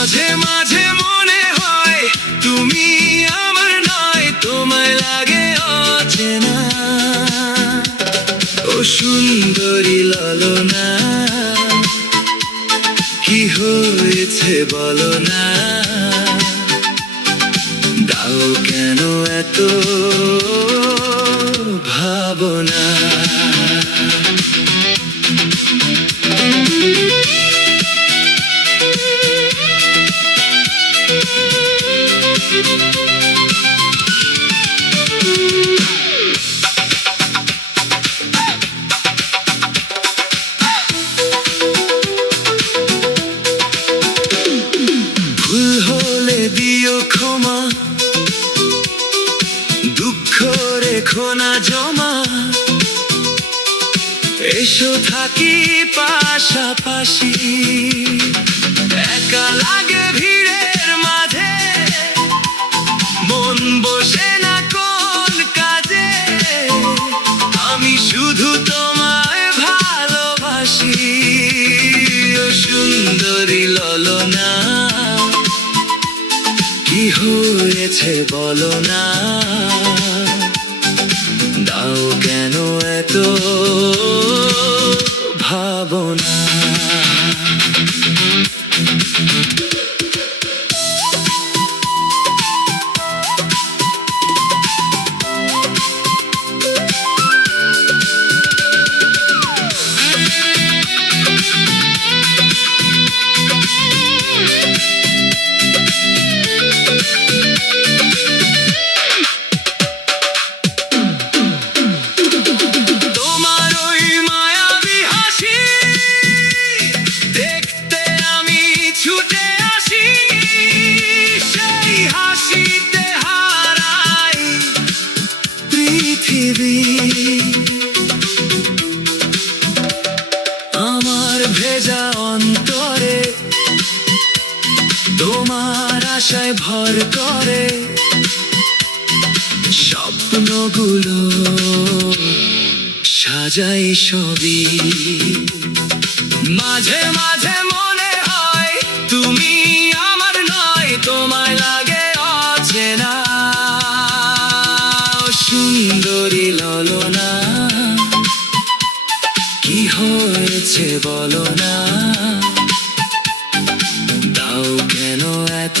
মাঝে মাঝে মনে হয় তুমি আমার নয়, তোমায় লাগে অচেনা। ও সুন্দরী ললনা, কি হয়েছে বলো না, দাও কেন এত ভাবনা। ভুল হলে দিও ক্ষমা, দুঃখ রেখো না জমা, এসো থাকি পাশাপাশি। একা লাগে ভিড়ের মাঝে, মন বসে না কোন কাজে, আমি শুধু তোমায় ভালোবাসি। ও সুন্দরী ললনা, কি হয়েছে বলো না, দাও কেন এত ভাবনা। আমার ভেজা অন্তরে তোমার আশায় ভর করে, স্বপ্নগুলো সাজাই সবই। মাঝে মাঝে মনে হয় তুমি আমার নয়, তোমায় লাগে অচেনা। সুন্দরী ললনা, কি হয়েছে বলো না, দাও কেন এত